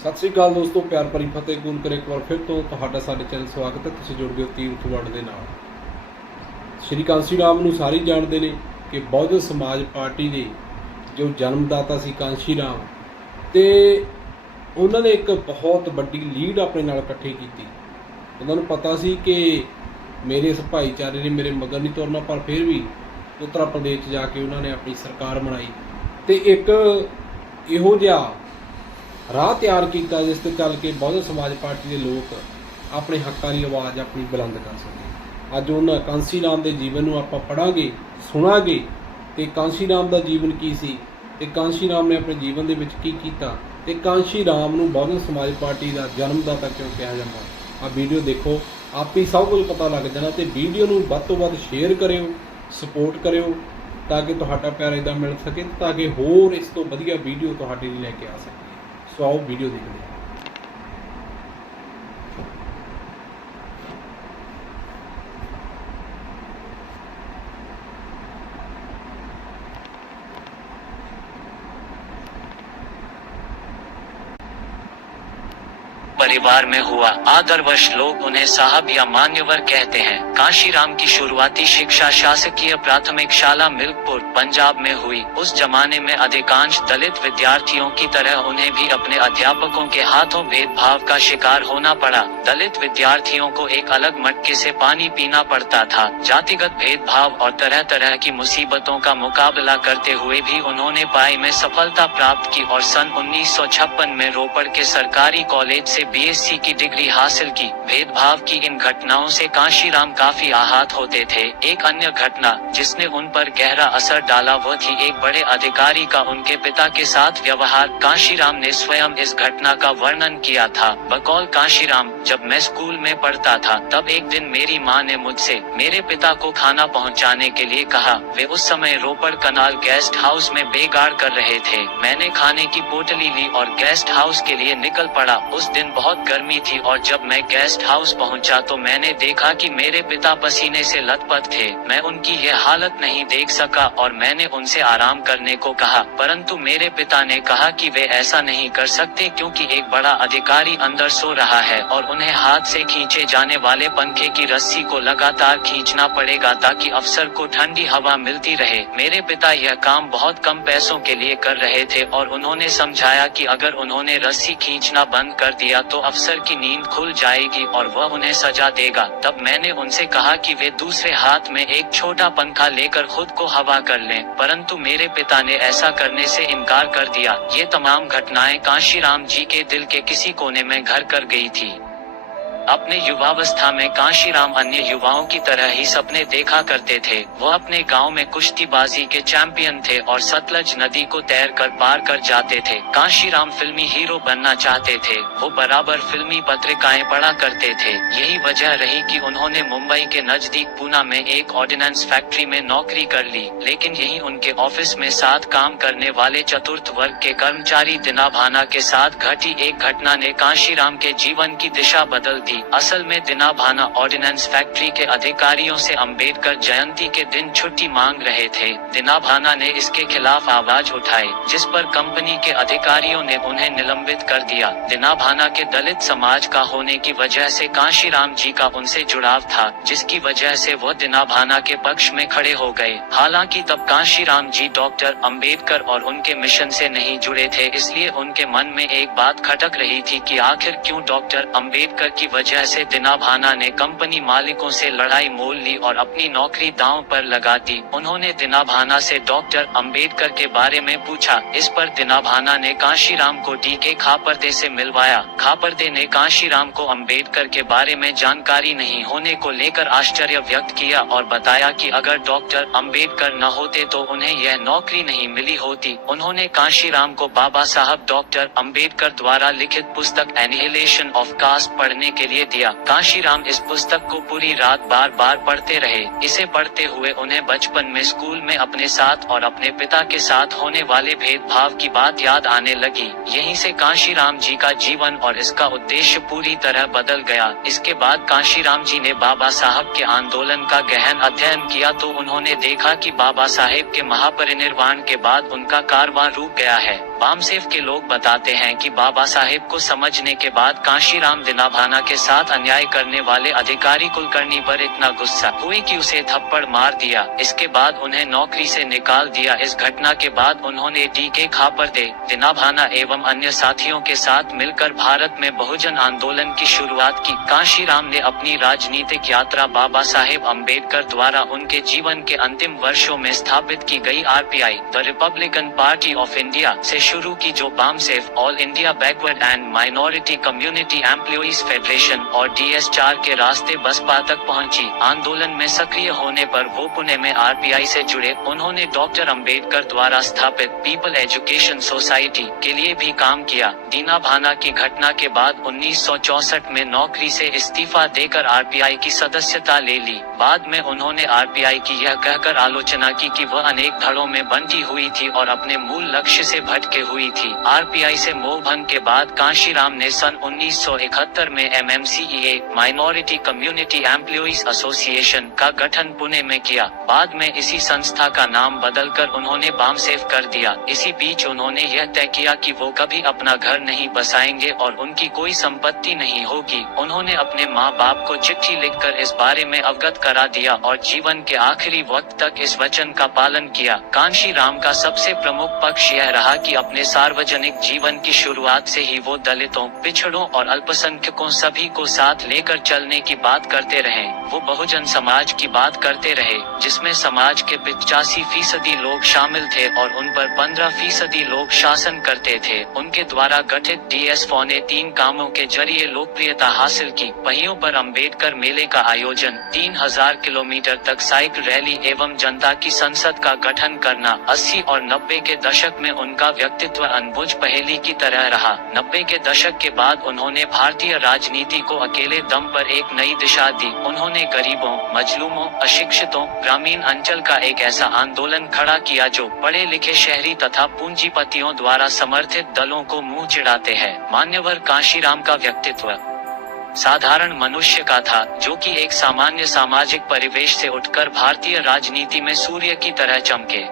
सत श्री अकाल दोस्तों, प्यार भरी फतेह कबूल करे। एक बार फिर तो ਤੁਹਾਡਾ ਸਾਡੇ ਚੈਨਲ स्वागत है। ਤੁਸੀਂ जुड़ गए हो तीर्थ वर्ल्ड ਦੇ ਨਾਲ। श्री कांसी राम ਨੂੰ ਸਾਰੇ ਜਾਣਦੇ ਨੇ ਕਿ ਬਹੁਜਨ ਸਮਾਜ ਪਾਰਟੀ ਦੇ ਜੋ ਜਨਮਦਾਤਾ ਸੀ ਕਾਂਸ਼ੀ ਰਾਮ, ਤੇ ਉਹਨਾਂ ਨੇ ਇੱਕ ਬਹੁਤ ਵੱਡੀ ਲੀਡ ਆਪਣੇ ਨਾਲ ਇਕੱਠੀ ਕੀਤੀ। ਉਹਨਾਂ ਨੂੰ ਪਤਾ ਸੀ ਕਿ ਮੇਰੇ ਇਸ ਭਾਈਚਾਰੇ ਨੇ ਮੇਰੇ ਮਗਰ ਨਹੀਂ ਤੁਰਨਾ, ਪਰ ਫਿਰ ਵੀ ਉੱਤਰ ਪ੍ਰਦੇਸ਼ 'ਚ ਜਾ ਕੇ ਉਹਨਾਂ ਨੇ ਆਪਣੀ ਸਰਕਾਰ ਬਣਾਈ ਤੇ ਇੱਕ ਇਹੋ ਜਿਹਾ ਰਾਹ ਤਿਆਰ ਕੀਤਾ ਜਿਸ ਤੇ ਚੱਲ ਕੇ ਬਹੁਜਨ ਸਮਾਜ ਪਾਰਟੀ ਦੇ ਲੋਕ ਆਪਣੇ ਹੱਕਾਂ ਦੀ ਆਵਾਜ਼ ਆਪਣੀ ਬੁਲੰਦ ਕਰ ਸਕੇ। ਅੱਜ ਉਹਨਾਂ ਕਾਂਸੀ ਰਾਮ ਦੇ ਜੀਵਨ ਨੂੰ ਆਪਾਂ ਪੜ੍ਹਾਂਗੇ, ਸੁਣਾਂਗੇ ਤੇ ਕਾਂਸੀ ਰਾਮ ਦਾ ਜੀਵਨ ਕੀ ਸੀ ਤੇ ਕਾਂਸੀ ਰਾਮ ਨੇ ਆਪਣੇ ਜੀਵਨ ਦੇ ਵਿੱਚ ਕੀ ਕੀਤਾ ਤੇ ਕਾਂਸ਼ੀ ਰਾਮ ਨੂੰ ਬਹੁਜਨ ਸਮਾਜ ਪਾਰਟੀ ਦਾ ਜਨਮਦਾਤਾ ਕਿਉਂ ਕਿਹਾ ਜਾਂਦਾ। ਆ ਵੀਡੀਓ ਦੇਖੋ, ਆਪੇ ਸਭ ਕੁਝ ਪਤਾ ਲੱਗ ਜਾਣਾ। ਤੇ ਵੀਡੀਓ ਨੂੰ ਵੱਧ ਤੋਂ ਵੱਧ ਸ਼ੇਅਰ ਕਰਿਓ, ਸਪੋਰਟ ਕਰਿਓ ਤਾਂ ਕਿ ਤੁਹਾਡਾ ਪਿਆਰ ਇੱਦਾਂ ਮਿਲ ਸਕੇ, ਤਾਂ ਕਿ ਹੋਰ ਇਸ ਤੋਂ ਵਧੀਆ ਵੀਡੀਓ ਤੁਹਾਡੇ ਲਈ ਲੈ ਕੇ ਆ ਸਕੇ। ਸੋ आओ वीडियो देखते हैं। परिवार में हुआ। आदरवश लोग उन्हें साहब या मान्यवर कहते हैं। कांशीराम की शुरुआती शिक्षा शासकीय प्राथमिक शाला मिल्कपुर पंजाब में हुई। उस जमाने में अधिकांश दलित विद्यार्थियों की तरह उन्हें भी अपने अध्यापकों के हाथों भेदभाव का शिकार होना पड़ा। दलित विद्यार्थियों को एक अलग मटके से पानी पीना पड़ता था। जातिगत भेदभाव और तरह तरह की मुसीबतों का मुकाबला करते हुए भी उन्होंने पढ़ाई में सफलता प्राप्त की और सन 1956 में रोपड़ के सरकारी कॉलेज से बीएससी की डिग्री हासिल की। भेदभाव की इन घटनाओं से कांशीराम काफी आहत होते थे। एक अन्य घटना जिसने उन पर गहरा असर डाला वो थी एक बड़े अधिकारी का उनके पिता के साथ व्यवहार। कांशीराम ने स्वयं इस घटना का वर्णन किया था। बकौल कांशीराम, जब मैं स्कूल में पढ़ता था तब एक दिन मेरी माँ ने मुझसे मेरे पिता को खाना पहुँचाने के लिए कहा। वे उस समय रोपड़ कनाल गेस्ट हाउस में बेगार कर रहे थे। मैंने खाने की पोटली ली और गेस्ट हाउस के लिए निकल पड़ा। उस दिन बहुत गर्मी थी और जब मैं गेस्ट हाउस पहुंचा तो मैंने देखा कि मेरे पिता पसीने से लथपथ थे। मैं उनकी यह हालत नहीं देख सका और मैंने उनसे आराम करने को कहा, परंतु मेरे पिता ने कहा कि वे ऐसा नहीं कर सकते क्योंकि एक बड़ा अधिकारी अंदर सो रहा है और उन्हें हाथ से खींचे जाने वाले पंखे की रस्सी को लगातार खींचना पड़ेगा ताकि अफसर को ठंडी हवा मिलती रहे। मेरे पिता यह काम बहुत कम पैसों के लिए कर रहे थे और उन्होंने समझाया कि अगर उन्होंने रस्सी खींचना बंद कर दिया तो अफसर की नींद खुल जाएगी और वह उन्हें सजा देगा। तब मैंने उनसे कहा कि वे दूसरे हाथ में एक छोटा पंखा लेकर खुद को हवा कर लें, परंतु मेरे पिता ने ऐसा करने से इनकार कर दिया। ये तमाम घटनाएं कांशीराम जी के दिल के किसी कोने में घर कर गई थी। अपने युवावस्था में कांशीराम अन्य युवाओं की तरह ही सपने देखा करते थे। वह अपने गांव में कुश्तीबाजी के चैंपियन थे और सतलज नदी को तैरकर पार कर जाते थे। कांशीराम फिल्मी हीरो बनना चाहते थे। वो बराबर फिल्मी पत्रिकाएं पढ़ा करते थे। यही वजह रही कि उन्होंने मुंबई के नजदीक पूना में एक ऑर्डिनेंस फैक्ट्री में नौकरी कर ली। लेकिन यही उनके ऑफिस में साथ काम करने वाले चतुर्थ वर्ग के कर्मचारी दिना भाना के साथ घटी एक घटना ने कांशीराम के जीवन की दिशा बदल दी। असल में दिना भाना ऑर्डिनेंस फैक्ट्री के अधिकारियों से अंबेडकर जयंती के दिन छुट्टी मांग रहे थे। दिना भाना ने इसके खिलाफ आवाज उठाई, जिस पर कंपनी के अधिकारियों ने उन्हें निलंबित कर दिया। दिना भाना के दलित समाज का होने की वजह से कांशीराम जी का उनसे जुड़ाव था, जिसकी वजह से वह दिना भाना के पक्ष में खड़े हो गए। हालांकि तब कांशीराम जी डॉक्टर अंबेडकर और उनके मिशन से नहीं जुड़े थे, इसलिए उनके मन में एक बात खटक रही थी कि आखिर क्यों डॉक्टर अंबेडकर की वजह से दिना भाना ने कंपनी मालिकों से लड़ाई मोल ली और अपनी नौकरी दांव पर लगा दी। उन्होंने दिना भाना से डॉक्टर अंबेडकर के बारे में पूछा। इस पर दिना भाना ने कांशीराम को डीके खापरदे से मिलवाया। खापरदे ने कांशीराम को अंबेडकर के बारे में जानकारी नहीं होने को लेकर आश्चर्य व्यक्त किया और बताया कि अगर डॉक्टर अंबेडकर न होते तो उन्हें यह नौकरी नहीं मिली होती। उन्होंने कांशीराम को बाबा साहब डॉक्टर अंबेडकर द्वारा लिखित पुस्तक एनिहिलेशन ऑफ कास्ट पढ़ने के लिए दिया। कांशीराम इस पुस्तक को पूरी रात बार बार पढ़ते रहे। इसे पढ़ते हुए उन्हें बचपन में स्कूल में अपने साथ और अपने पिता के साथ होने वाले भेदभाव की बात याद आने लगी। यहीं से कांशीराम जी का जीवन और इसका उद्देश्य पूरी तरह बदल गया। इसके बाद कांशीराम जी ने बाबा साहब के आंदोलन का गहन अध्ययन किया तो उन्होंने देखा कि बाबा साहेब के महापरिनिर्वाण के बाद उनका कारवां रुक गया है। बामसेफ के लोग बताते हैं कि बाबा साहेब को समझने के बाद कांशीराम दिनाभाना के साथ अन्याय करने वाले अधिकारी कुलकर्णी पर इतना गुस्सा हुए कि उसे थप्पड़ मार दिया। इसके बाद उन्हें नौकरी से निकाल दिया। इस घटना के बाद उन्होंने डी.के. खापर्दे, दिनाभाना एवं अन्य साथियों के साथ मिलकर भारत में बहुजन आंदोलन की शुरुआत की। कांशीराम ने अपनी राजनीतिक यात्रा बाबा साहेब अम्बेडकर द्वारा उनके जीवन के अंतिम वर्षों में स्थापित की गई RPI, the Republican party of India से शुरू की, जो BAMCEF, all India backward and minority community employees federation और DS4 के रास्ते बसपा तक पहुंची। आंदोलन में सक्रिय होने पर वो पुणे में आरपीआई से जुड़े। उन्होंने डॉक्टर अंबेडकर द्वारा स्थापित पीपल एजुकेशन सोसाइटी के लिए भी काम किया। दिनाभाना की घटना के बाद 1964 में नौकरी से इस्तीफा देकर आरपीआई की सदस्यता ले ली। बाद में उन्होंने आरपीआई की यह कहकर आलोचना की कि वह अनेक धड़ों में बंटी हुई थी और अपने मूल लक्ष्य से भटके हुई थी। आरपीआई से मोहभंग के बाद कांशीराम ने सन 1971 में MMCEA, minority community employees association का गठन पुणे में किया। बाद में इसी संस्था का नाम बदलकर उन्होंने बामसेफ कर दिया। इसी बीच उन्होंने यह तय किया कि वो कभी अपना घर नहीं बसाएंगे और उनकी कोई संपत्ति नहीं होगी। उन्होंने अपने माँ बाप को चिट्ठी लिखकर इस बारे में अवगत करा दिया और जीवन के आखिरी वक्त तक इस वचन का पालन किया। कांशीराम का सबसे प्रमुख पक्ष यह रहा कि अपने सार्वजनिक जीवन की शुरुआत से ही वो दलितों, पिछड़ों और अल्पसंख्यकों सभी को साथ लेकर चलने की बात करते रहे। वो बहुजन समाज की बात करते रहे, जिसमें समाज के 85% लोग शामिल थे और उन पर 15% लोग शासन करते थे। उनके द्वारा गठित DS4 ने 3 कामों के जरिए लोकप्रियता हासिल की। पहियों पर अंबेडकर मेले का आयोजन, 3000 किलोमीटर तक साइकिल रैली एवं जनता की संसद का गठन करना। 80 और 90 के दशक में उनका व्यक्तित्व अनबुझ पहेली की तरह रहा। 90 के दशक के बाद उन्होंने भारतीय राजनीति को अकेले दम पर एक नई दिशा दी। उन्होंने गरीबों, मजलूमों, अशिक्षितों, ग्रामीण अंचल का एक ऐसा आंदोलन खड़ा किया जो पढ़े लिखे शहरी तथा पूंजीपतियों द्वारा समर्थित दलों को मुंह चिढ़ाते हैं। मान्यवर कांशीराम का व्यक्तित्व साधारण मनुष्य का था, जो कि एक सामान्य सामाजिक परिवेश से उठकर भारतीय राजनीति में सूर्य की तरह चमके।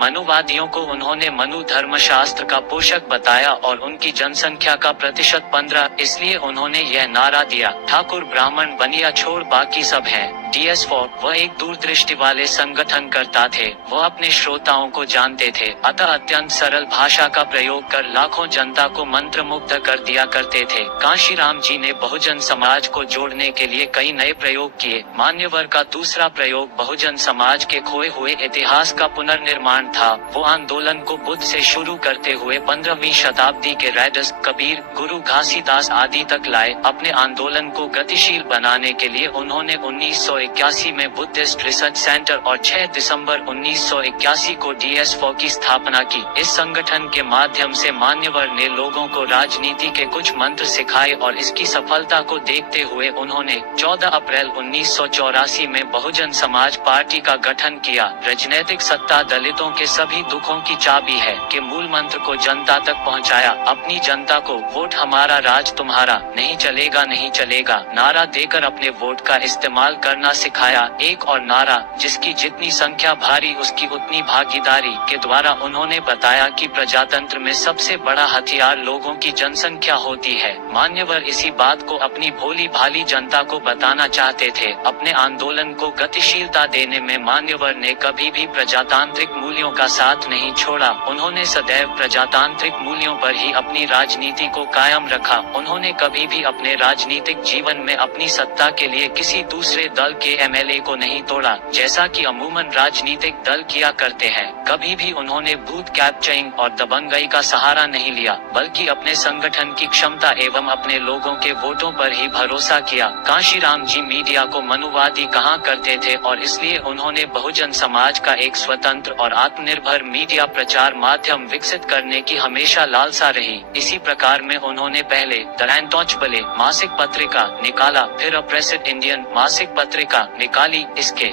मनुवादियों को उन्होंने मनु धर्मशास्त्र का पोषक बताया और उनकी जनसंख्या का प्रतिशत 15, इसलिए उन्होंने यह नारा दिया, ठाकुर ब्राह्मण बनिया छोड़ बाकी सब हैं। DS4 वह एक दूरदृष्टि वाले संगठन करता थे। वह अपने श्रोताओं को जानते थे, अतः अत्यंत सरल भाषा का प्रयोग कर लाखों जनता को मंत्रमुग्ध कर दिया करते थे। कांशीराम जी ने बहुजन समाज को जोड़ने के लिए कई नए प्रयोग किए। मान्यवर का दूसरा प्रयोग बहुजन समाज के खोए हुए इतिहास का पुनर्निर्माण था। वो आंदोलन को बुद्ध से शुरू करते हुए 15वीं शताब्दी के रैडस, कबीर, गुरु घासीदास आदि तक लाए। अपने आंदोलन को गतिशील बनाने के लिए उन्होंने 1981 में बुद्धिस्ट रिसर्च सेंटर और 6 दिसंबर 1981 को DS4 की स्थापना की। इस संगठन के माध्यम से मान्यवर ने लोगों को राजनीति के कुछ मंत्र सिखाए और इसकी सफलता को देखते हुए उन्होंने 14 अप्रैल 1984 में बहुजन समाज पार्टी का गठन किया। राजनीतिक सत्ता दलितों के सभी दुखों की चाबी है के मूल मंत्र को जनता तक पहुंचाया। अपनी जनता को वोट हमारा राज तुम्हारा, नहीं चलेगा नहीं चलेगा नारा देकर अपने वोट का इस्तेमाल करना सिखाया। एक और नारा, जिसकी जितनी संख्या भारी उसकी उतनी भागीदारी, के द्वारा उन्होंने बताया कि प्रजातंत्र में सबसे बड़ा हथियार लोगों की जनसंख्या होती है। मान्यवर इसी बात को अपनी भोली भाली जनता को बताना चाहते थे। अपने आंदोलन को गतिशीलता देने में मान्यवर ने कभी भी प्रजातांत्रिक मूल्यों का साथ नहीं छोड़ा। उन्होंने सदैव प्रजातांत्रिक मूल्यों पर ही अपनी राजनीति को कायम रखा। उन्होंने कभी भी अपने राजनीतिक जीवन में अपनी सत्ता के लिए किसी दूसरे दल के MLA को नहीं तोड़ा, जैसा कि अमूमन राजनीतिक दल किया करते हैं। कभी भी उन्होंने बूथ कैप्चरिंग और दबंगई का सहारा नहीं लिया, बल्कि अपने संगठन की क्षमता एवं अपने लोगों के वोटों पर ही भरोसा किया। कांशीराम जी मीडिया को मनुवादी कहा करते थे और इसलिए उन्होंने बहुजन समाज का एक स्वतंत्र और आत्मनिर्भर मीडिया प्रचार माध्यम विकसित करने की हमेशा लालसा रही। इसी प्रकार में उन्होंने पहले द अनटचेबल मासिक पत्रिका निकाला, फिर अ प्रेसिड इंडियन मासिक पत्रिका निकाली। इसके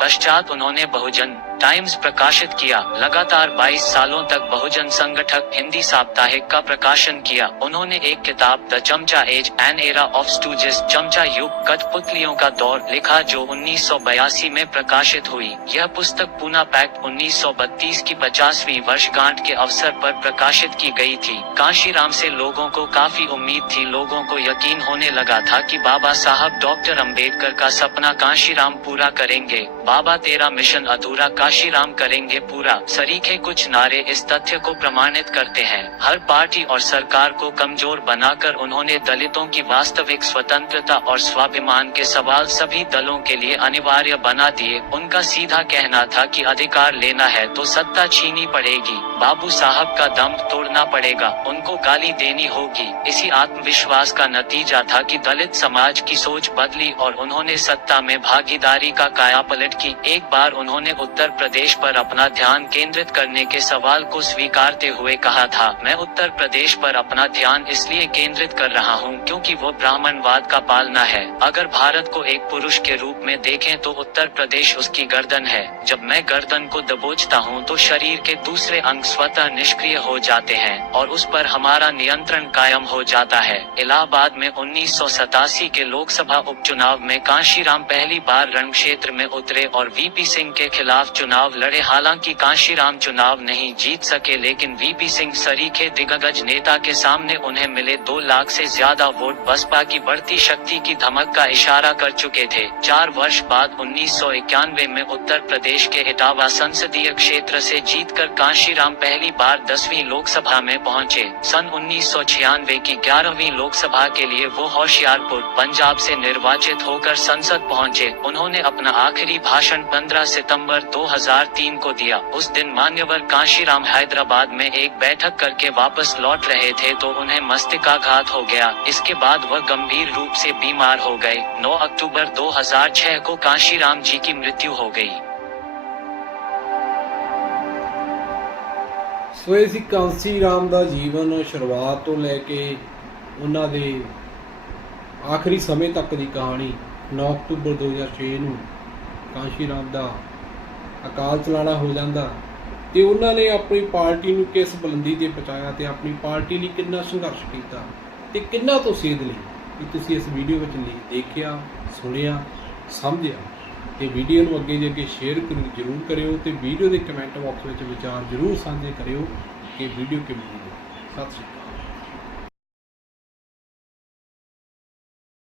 पश्चात उन्होंने बहुजन, टाइम्स प्रकाशित किया। लगातार 22 सालों तक बहुजन संगठक हिंदी साप्ताहिक का प्रकाशन किया। उन्होंने एक किताब द चमचा एज एन एरा ऑफ स्टूजेस चमचा युग कठपुतलियों का दौर लिखा जो 1982 में प्रकाशित हुई। यह पुस्तक पूना पैक्ट 1932 की 50वीं वर्षगांठ के अवसर पर प्रकाशित की गई थी। कांशीराम से लोगों को काफी उम्मीद थी। लोगों को यकीन होने लगा था कि बाबा साहब डॉक्टर अंबेडकर का सपना कांशीराम पूरा करेंगे। बाबा तेरा मिशन अधूरा कांशीराम करेंगे पूरा। सरीखे कुछ नारे इस तथ्य को प्रमाणित करते हैं। हर पार्टी और सरकार को कमजोर बनाकर उन्होंने दलितों की वास्तविक स्वतंत्रता और स्वाभिमान के सवाल सभी दलों के लिए अनिवार्य बना दिए। उनका सीधा कहना था कि अधिकार लेना है तो सत्ता छीनी पड़ेगी, बाबू साहब का दम तोड़ना पड़ेगा, उनको गाली देनी होगी। इसी आत्मविश्वास का नतीजा था कि दलित समाज की सोच बदली और उन्होंने सत्ता में भागीदारी का कायापलट की। एक बार उन्होंने उत्तर प्रदेश पर अपना ध्यान केंद्रित करने के सवाल को स्वीकारते हुए कहा था, मैं उत्तर प्रदेश पर अपना ध्यान इसलिए केंद्रित कर रहा हूँ क्योंकि वो ब्राह्मणवाद का पालना है। अगर भारत को एक पुरुष के रूप में देखें तो उत्तर प्रदेश उसकी गर्दन है। जब मैं गर्दन को दबोचता हूँ तो शरीर के दूसरे अंग स्वतः निष्क्रिय हो जाते हैं और उस पर हमारा नियंत्रण कायम हो जाता है। इलाहाबाद में 1987 के लोकसभा उपचुनाव में कांशीराम पहली बार रणक्षेत्र में उतरे और वीपी सिंह के खिलाफ चुनाव लड़े। हालांकि कांशीराम चुनाव नहीं जीत सके लेकिन वीपी सिंह सरीखे दिग्गज नेता के सामने उन्हें मिले 2 लाख से ज्यादा वोट बसपा की बढ़ती शक्ति की धमक का इशारा कर चुके थे। 4 वर्ष बाद 1991 में उत्तर प्रदेश के इटावा संसदीय क्षेत्र से जीतकर कांशीराम पहली बार 10वीं लोकसभा में पहुंचे। सन 1996 की 11वीं लोकसभा के लिए वो होशियारपुर पंजाब से निर्वाचित होकर संसद पहुंचे। उन्होंने अपना आखिरी भाषण 15 सितंबर 2003 को दिया। उस दिन मान्यवर कांशीराम हैदराबाद में एक बैठक करके वापस लौट रहे थे तो उन्हें मस्तिष्काघात हो गया। इसके बाद वह गंभीर रूप से बीमार हो गए। 9 अक्टूबर 2006 को कांशीराम जी की मृत्यु हो गई। ਸੋ ਇਹ ਸੀ ਕਾਂਸੀ ਰਾਮ ਦਾ ਜੀਵਨ ਸ਼ੁਰੂਆਤ ਤੋਂ ਲੈ ਕੇ ਉਹਨਾਂ ਦੇ ਆਖਰੀ ਸਮੇਂ ਤੱਕ ਦੀ ਕਹਾਣੀ। 9 ਅਕਤੂਬਰ 2006 ਨੂੰ ਕਾਂਸ਼ੀ ਰਾਮ ਦਾ ਅਕਾਲ ਚਲਾਣਾ ਹੋ ਜਾਂਦਾ ਤੇ ਉਹਨਾਂ ਨੇ ਆਪਣੀ ਪਾਰਟੀ ਨੂੰ ਕਿਸ ਬੁਲੰਦੀ ਤੇ ਪਹੁੰਚਾਇਆ ਤੇ ਆਪਣੀ ਪਾਰਟੀ ਲਈ ਕਿੰਨਾ ਸੰਘਰਸ਼ ਕੀਤਾ ਤੇ ਕਿੰਨਾ ਤੋਂ ਸੇਧ ਲਈ ਕਿ ਤੁਸੀਂ ਇਸ ਵੀਡੀਓ ਵਿੱਚ ਦੇਖਿਆ, ਸੁਣਿਆ, ਸਮਝਿਆ। ਤੇ ਵੀਡੀਓ ਨੂੰ ਅੱਗੇ ਦੀ ਅੱਗੇ ਸ਼ੇਅਰ ਜ਼ਰੂਰ ਕਰਿਓ ਤੇ ਵੀਡੀਓ ਦੇ ਕਮੈਂਟ ਬਾਕਸ ਵਿੱਚ ਵਿਚਾਰ ਜ਼ਰੂਰ ਸਾਂਝੇ ਕਰਿਓ ਕਿ ਵੀਡੀਓ ਕਿਵੇਂ ਲੱਗੀ। ਸਤਿ ਸ਼੍ਰੀ ਅਕਾਲ।